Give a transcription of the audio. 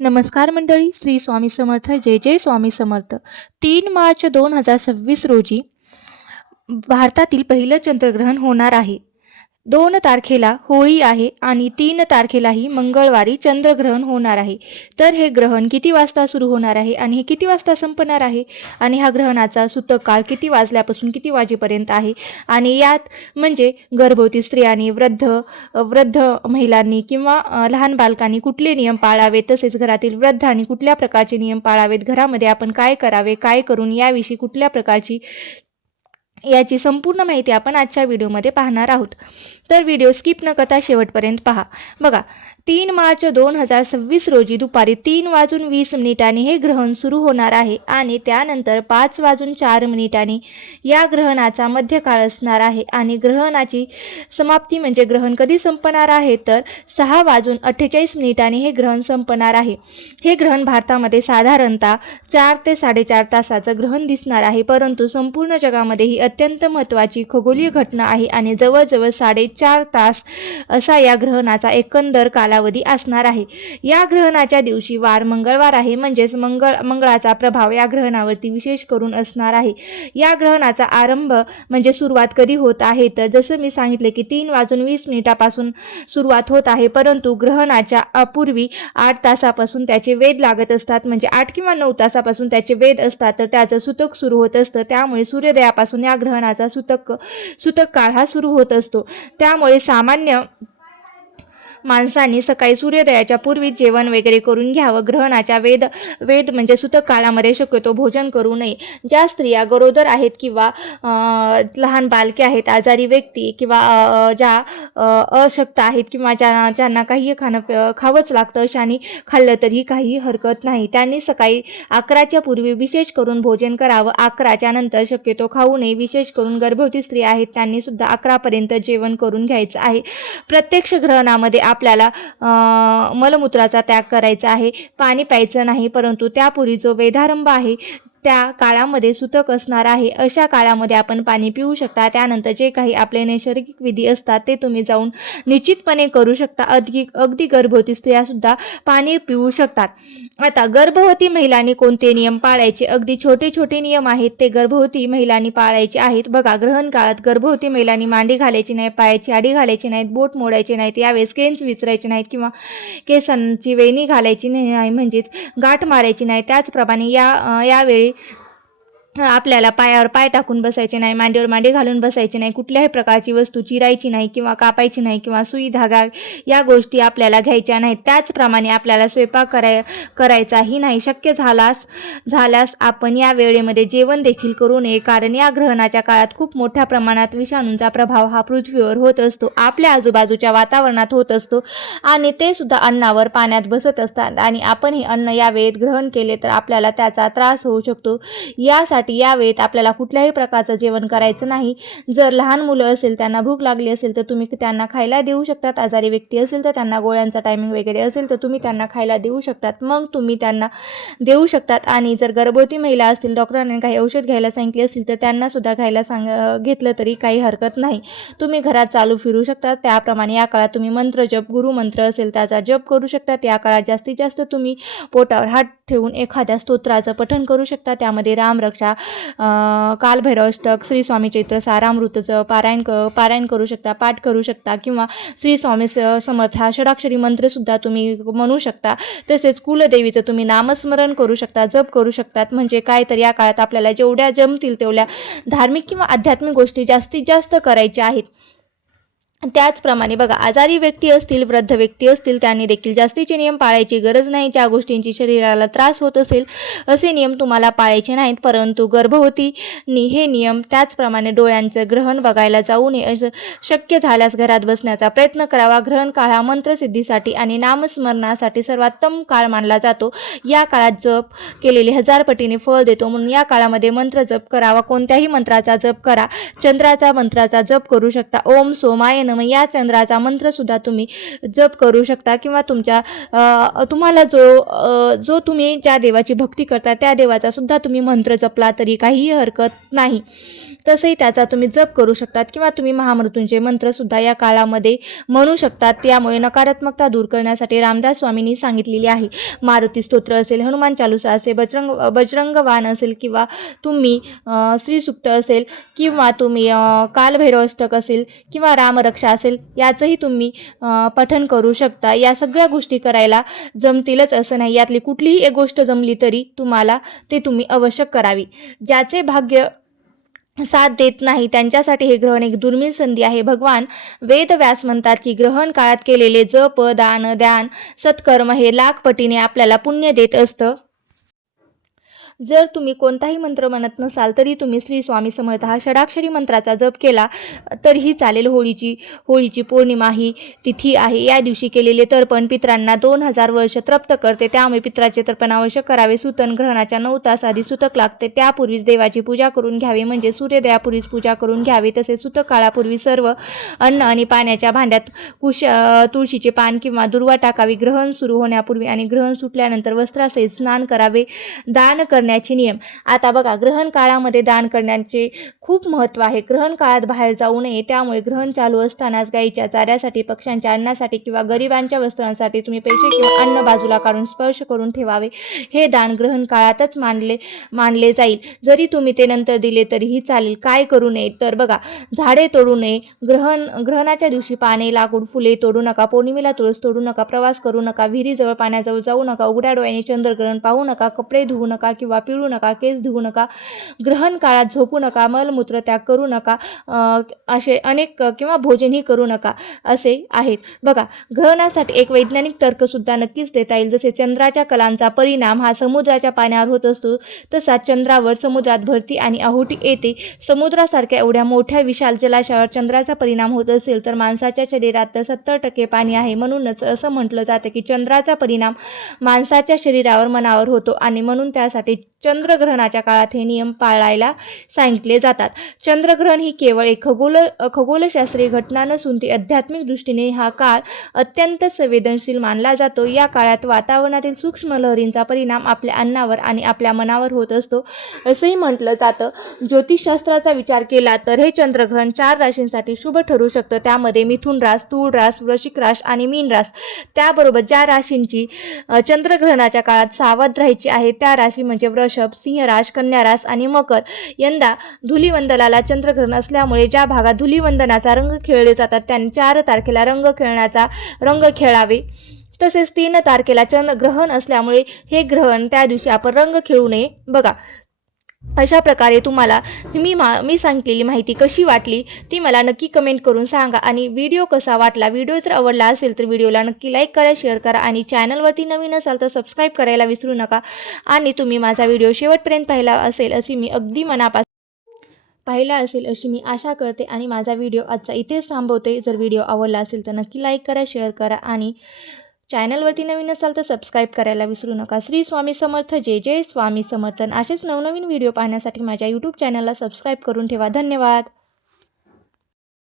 नमस्कार मंडळी, श्री स्वामी समर्थ. जय जय स्वामी समर्थ. 3 मार्च 2026 रोजी भारतातील पहिलं चंद्रग्रहण होणार आहे. 2 तारखेला होळी आहे आणि 3 तारखेलाही मंगळवारी चंद्रग्रहण होणार आहे. तर हे ग्रहण किती वाजता सुरू होणार आहे आणि हे किती वाजता संपणार आहे आणि हा ग्रहणाचा सूतक काळ किती वाजल्यापासून किती वाजेपर्यंत आहे आणि यात म्हणजे गर्भवती स्त्रियांनी, वृद्ध महिलांनी किंवा लहान बालकांनी कुठले नियम पाळावेत, तसेच घरातील वृद्धांनी कुठल्या प्रकारचे नियम पाळावेत, घरामध्ये आपण काय करावे, काय करून याविषयी कुठल्या प्रकारची याची संपूर्ण माहिती आपण आजच्या व्हिडिओमध्ये पाहणार आहोत. तर व्हिडिओ स्किप न करता शेवटपर्यंत पहा. बघा, 3 मार्च 2026 रोजी दुपारी 3:20 हे ग्रहण सुरू होणार आहे आणि त्यानंतर 5:04 या ग्रहणाचा मध्यकाळ असणार आहे आणि ग्रहणाची समाप्ती म्हणजे ग्रहण कधी संपणार आहे तर 6:48 हे ग्रहण संपणार आहे. हे ग्रहण भारतामध्ये साधारणतः 4 ते 4.5 तासाचं ग्रहण दिसणार आहे, परंतु संपूर्ण जगामध्ये ही अत्यंत महत्त्वाची खगोलीय घटना आहे आणि जवळजवळ 4.5 तास असा या ग्रहणाचा एकंदर कालावधी असणार आहे. या ग्रहणाच्या दिवशी वार मंगळवार आहे, म्हणजेच मंगळाचा प्रभाव या ग्रहणावरती विशेष करून असणार आहे. या ग्रहणाचा आरंभ म्हणजे सुरुवात कधी होत आहे तर जसं मी सांगितले की 3:20 सुरुवात होत आहे, परंतु ग्रहणाच्या पूर्वी 8 तासापासून त्याचे वेध लागत असतात, म्हणजे 8 किंवा 9 तासापासून त्याचे वेध असतात, तर त्याचं सूतक सुरू होत असतं. त्यामुळे सूर्योदयापासून या ग्रहणाचा सूतक काळ हा सुरू होत असतो. त्यामुळे सामान्य माणसांनी सकाळी सूर्योदयाच्या पूर्वी जेवण वगैरे करून घ्यावं. ग्रहणाच्या वेद म्हणजे सूतक काळामध्ये शक्यतो भोजन करू नये. ज्या स्त्रिया गरोदर आहेत किंवा लहान बालके आहेत, आजारी व्यक्ती किंवा ज्या अशक्त आहेत किंवा ज्यांना काही खावंच लागतं, अशाने खाल्लं तरी काही हरकत नाही. त्यांनी सकाळी 11च्या पूर्वी विशेष करून भोजन करावं. 11च्या नंतर शक्यतो खाऊ नये. विशेष करून गर्भवती स्त्रिया आहेत त्यांनी सुद्धा 11पर्यंत जेवण करून घ्यायचं आहे. प्रत्यक्ष ग्रहणामध्ये आपल्याला मलमूत्राचा त्याग करायचा आहे, पाणी प्यायचं नाही, परंतु त्यापूर्वी जो वेधारंभ आहे त्या काळामध्ये सूतक असणार आहे. अशा काळामध्ये आपण पाणी पिऊ शकता. त्यानंतर जे काही आपले नैसर्गिक विधी असतात ते तुम्ही जाऊन निश्चितपणे करू शकता. अगदी गर्भवती स्त्रिया सुद्धा पाणी पिऊ शकतात. आता गर्भवती महिलांनी कोणते नियम पाळायचे, अगदी छोटे छोटे नियम आहेत ते गर्भवती महिलांनी पाळायचे आहेत. बघा, ग्रहण काळात गर्भवती महिलांनी मांडी घालायची नाही, पायाची आडी घालायची नाहीत, बोट मोडायचे नाहीत, यावेळेस केस विचरायचे नाहीत किंवा केसांची वेणी घालायची नाही, म्हणजेच गाठ मारायची नाही. त्याचप्रमाणे यावेळी आपल्याला पायावर पाय टाकून बसायचे नाही, मांडीवर मांडी घालून बसायचे नाही, कुठल्याही प्रकारची वस्तू चिरायची नाही किंवा कापायची नाही किंवा सुई धागा या गोष्टी आपल्याला घ्यायच्या नाहीत. त्याचप्रमाणे आपल्याला स्वयंपाक करायचाही नाही. शक्य झाल्यास आपण या वेळेमध्ये जेवण देखील करू नये, कारण या ग्रहणाच्या काळात खूप मोठ्या प्रमाणात विषाणूंचा प्रभाव हा पृथ्वीवर होत असतो, आपल्या आजूबाजूच्या वातावरणात होत असतो आणि ते सुद्धा अन्नावर पाण्यात बसत असतात आणि आपण हे अन्न या वेळेत ग्रहण केले तर आपल्याला त्याचा त्रास होऊ शकतो. यासाठी या वेळेत आपल्याला कुठल्याही प्रकारचं जेवण करायचं नाही. जर लहान मुलं असेल, त्यांना भूक लागली असेल तर तुम्ही त्यांना खायला देऊ शकतात. आजारी व्यक्ती असेल तर त्यांना गोळ्यांचा टायमिंग वगैरे असेल तर तुम्ही त्यांना खायला देऊ शकतात, मग तुम्ही त्यांना देऊ शकतात. आणि जर गर्भवती महिला असतील, डॉक्टरांनी काही औषध घ्यायला सांगितले असतील तर त्यांना सुद्धा घ्यायला घेतलं तरी काही हरकत नाही. तुम्ही घरात चालू फिरू शकतात. त्याप्रमाणे या काळात तुम्ही मंत्र जप, गुरुमंत्र असेल त्याचा जप करू शकतात. या काळात जास्तीत जास्त तुम्ही पोटावर हात ठेवून एखाद्या स्तोत्राचं पठण करू शकता. त्यामध्ये रामरक्षा, कालभैरवाष्टक, श्री स्वामी चैत्र सारामृतचं पारायण करू शकता, पाठ करू शकता किंवा श्री स्वामी समर्थ हा षडाक्षरी मंत्र सुद्धा तुम्ही म्हणू शकता. तसेच कुलदेवीचं तुम्ही नामस्मरण करू शकता, जप करू शकतात. म्हणजे काय तर या काळात आपल्याला जेवढ्या जमतील तेवढ्या धार्मिक किंवा आध्यात्मिक गोष्टी जास्तीत जास्त करायच्या आहेत. त्याचप्रमाणे बघा, आजारी व्यक्ती असतील, वृद्ध व्यक्ती असतील, त्यांनी देखील जास्तीचे नियम पाळायची गरज नाही. ज्या गोष्टींची शरीराला त्रास होत असेल असे नियम तुम्हाला पाळायचे नाहीत, परंतु गर्भवतींनी हे नियम, त्याचप्रमाणे डोळ्यांचं ग्रहण बघायला जाऊ नये. असं शक्य झाल्यास घरात बसण्याचा प्रयत्न करावा. ग्रहण काळ हा मंत्रसिद्धीसाठी आणि नामस्मरणासाठी सर्वोत्तम काळ मानला जातो. या काळात जप केलेले 1000 पटीने फळ देतो, म्हणून या काळामध्ये मंत्र जप करावा. कोणत्याही मंत्राचा जप करा. चंद्राचा मंत्राचा जप करू शकता. ओम सोमाय मग या चंद्राचा मंत्र सुद्धा तुम्ही जप करू शकता किंवा तुम्हाला जो तुम्ही ज्या देवाची भक्ती करता त्या देवाचा सुद्धा तुम्ही मंत्र जपला तरी काही हरकत नाही. तसंही त्याचा तुम्ही जप करू शकतात किंवा तुम्ही महामृत्युंजय मंत्रसुद्धा या काळामध्ये म्हणू शकतात. त्यामुळे नकारात्मकता दूर करण्यासाठी रामदास स्वामींनी सांगितलेली आहे. मारुती स्तोत्र असेल, हनुमान चालुसा असेल, बजरंगबाण असेल किंवा तुम्ही श्रीसूक्त असेल किंवा तुम्ही कालभैरव अष्टक असेल किंवा रामरक्षा असेल याचंही तुम्ही पठण करू शकता. या सगळ्या गोष्टी करायला जमतीलच असं नाही. यातली कुठलीही एक गोष्ट जमली तरी तुम्हाला ते तुम्ही अवश्य करावी. ज्याचे भाग्य साथ देत नाही त्यांच्यासाठी हे ग्रहण एक दुर्मिळ संधी आहे. भगवान वेदव्यास म्हणतात की ग्रहण काळात केलेले जप, दान, ध्यान, सत्कर्म हे लाख पटीने आपल्याला पुण्य देत असतं. जर तुम्ही कोणताही मंत्र म्हणत नसाल तरी तुम्ही श्री स्वामी समर्थ हा षडाक्षरी मंत्राचा जप केला तरीही चालेल. होळीची पौर्णिमा ही तिथी आहे. या दिवशी केलेले तर्पण पितरांना 2000 वर्ष तृप्त करते. त्यामुळे पितराचे तर्पण अवश्य करावे. सूतन ग्रहणाच्या 9 तास आधी सूतक लागते. त्यापूर्वीच देवाची पूजा करून घ्यावी, म्हणजे सूर्योदयापूर्वीच पूजा करून घ्यावी. तसेच सूतक काळापूर्वी सर्व अन्न आणि पाण्याच्या भांड्यात तुळशीचे पान किंवा दुर्वा टाकावी. ग्रहण सुरू होण्यापूर्वी आणि ग्रहण सुटल्यानंतर वस्त्रासहित स्नान करावे. दान करण्याचे नियम. आता बघा, ग्रहण काळामध्ये दान करण्याचे खूप महत्त्व आहे. ग्रहण काळात बाहेर जाऊ नये. त्यामुळे ग्रहण चालू असतानाच गाईच्या चाऱ्यासाठी, पक्ष्यांच्या अन्नासाठी किंवा गरिबांच्या वस्त्रांसाठी तुम्ही पैसे किंवा अन्न बाजूला काढून स्पर्श करून ठेवावे. हे दान ग्रहण काळातच मानले जाईल. जरी तुम्ही ते नंतर दिले तरीही चालेल. काय करू नये तर बघा, झाडे तोडू नये. ग्रहणाच्या दिवशी पाने, लाकूड, फुले तोडू नका. पौर्णिमेला तुळस तोडू नका. प्रवास करू नका. विहिरीजवळ, पाण्याजवळ जाऊ नका. उघड्या डोळ्याने चंद्रग्रहण पाहू नका. कपडे धुवू नका किंवा पिळू नका. केस धुवू नका. ग्रहण काळात झोपू नका. मलमूत्र त्याग करू नका. असे अनेक किंवा भोजनही करू नका असे आहेत. बघा, ग्रहणासाठी एक वैज्ञानिक तर्कसुद्धा नक्कीच देता येईल. जसे चंद्राच्या कलांचा परिणाम हा समुद्राच्या पाण्यावर होत असतो, तसाच चंद्रावर समुद्रात भरती आणि आहुती येते. समुद्रासारख्या एवढ्या मोठ्या विशाल जलाशयावर चंद्राचा परिणाम होत असेल तर माणसाच्या शरीरात तर 70% पाणी आहे. म्हणूनच असं म्हटलं जातं की चंद्राचा परिणाम माणसाच्या शरीरावर, मनावर होतो आणि म्हणून त्यासाठी चंद्रग्रहणाच्या काळात हे नियम पाळायला सांगितले जातात. चंद्रग्रहण ही केवळ एक खगोलशास्त्रीय घटना नसून ती आध्यात्मिक दृष्टीने हा काळ अत्यंत संवेदनशील मानला जातो. या काळात वातावरणातील सूक्ष्म लहरींचा परिणाम आपल्या अन्नावर आणि आपल्या मनावर होत असतो असंही म्हटलं जातं. ज्योतिषशास्त्राचा विचार केला तर हे चंद्रग्रहण 4 राशींसाठी शुभ ठरू शकतं. त्यामध्ये मिथुन रास, तूळ रास, वृश्चिक रास आणि मीन रास. त्याबरोबर ज्या राशींची चंद्रग्रहणाच्या काळात सावध राहायची आहे त्या राशी म्हणजे वृषभ, सिंह रास, कन्या रास आणि मकर. यंदा धुलिवंदनाला चंद्रग्रहण असल्यामुळे ज्या भागात धुलिवंदनाचा रंग खेळले जातात त्यांनी 4 तारखेला रंग खेळावे. तसेच 3 तारखेला चंद्रग्रहण असल्यामुळे हे ग्रहण त्या दिवशी आपण रंग खेळू नये. बघा, अशा प्रकारे तुम्हाला मी सांगितलेली माहिती कशी वाटली ती मला नक्की कमेंट करून सांगा. आणि व्हिडिओ कसा वाटला, व्हिडिओ जर आवडला असेल तर व्हिडिओला नक्की लाईक करा, शेअर करा आणि चॅनलवरती नवीन असाल तर सबस्क्राईब करायला विसरू नका. आणि तुम्ही माझा व्हिडिओ शेवटपर्यंत पाहिला असेल अशी मी अगदी मनापासून आशा करते आणि माझा व्हिडिओ आजचा इथेच थांबवते. जर व्हिडिओ आवडला असेल तर नक्की लाईक करा, शेअर करा आणि चॅनलवरती नवीन असाल तर सबस्क्राईब करायला विसरू नका. श्री स्वामी समर्थ. जय जय स्वामी समर्थन. असेच नवनवीन व्हिडिओ पाहण्यासाठी माझ्या यूट्यूब चॅनलला सबस्क्राईब करून ठेवा. धन्यवाद.